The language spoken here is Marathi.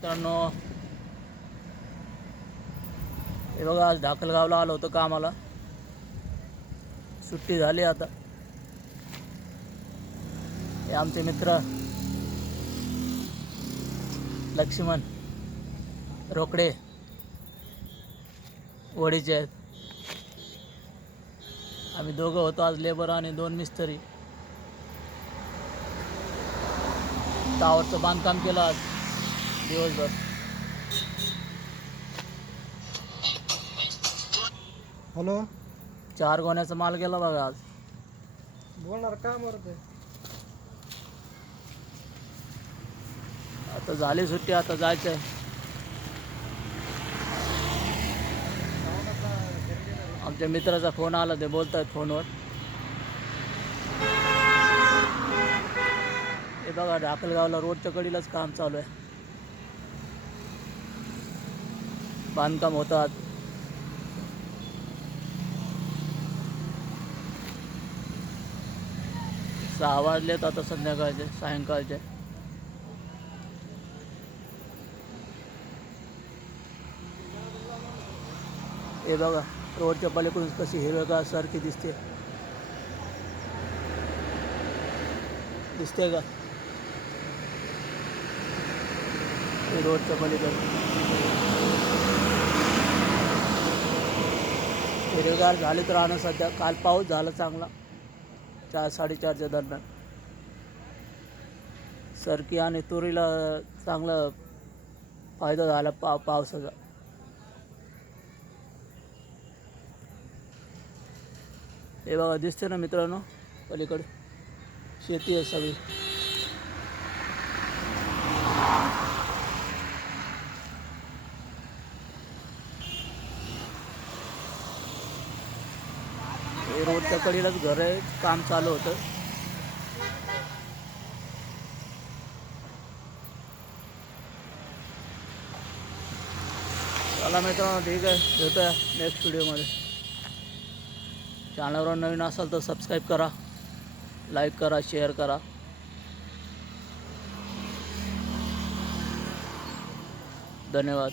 मित्रांनो. हे बघा आज धाकलगावला आलो होतो कामाला. सुट्टी झाली आता. हे आमचे मित्र. लक्ष्मण रोकडे वडीचे आहेत. आम्ही दोघं होतो आज लेबर आणि दोन मिस्त्री. टावरचं बांधकाम केलं आज. दिवसभर. हॅलो? चार गोण्याचा माल गेला बघा आज. बोलणार का मरते आता झाली सुट्टी आता जायचं आहे आमच्या मित्राचा फोन आला ते बोलत आहेत फोनवर. हे बघा ढाकलगावला रोडच्या कडीलाच काम चालू आहे. बांधकाम होतात. आज सहा वाजलेत आता संध्याकाळचे सायंकाळचे. हे बघा रोडच्या पलीकडून कशी हिरवेगार सारखी दिसते. दिसते का? रोडच्या पलीकडे. हिरवेगार झाले तर राहणं सध्या. काल पाऊस झाला चांगला. चार साडेचारच्या दरम्यान. सरकी आणि तुरीला चांगला फायदा झाला पा पावसाचा. हे बघा दिसते ना मित्रांनो? पलीकडे. शेती आहे सगळी. हे रोडच्या कडेलाच घर आहे काम चालू होतं. चला मित्रांनो ठीक आहे. भेटूया नेक्स्ट व्हिडिओमध्ये चॅनलवर नवीन असाल तर सबस्क्राईब करा लाईक करा शेअर करा. धन्यवाद.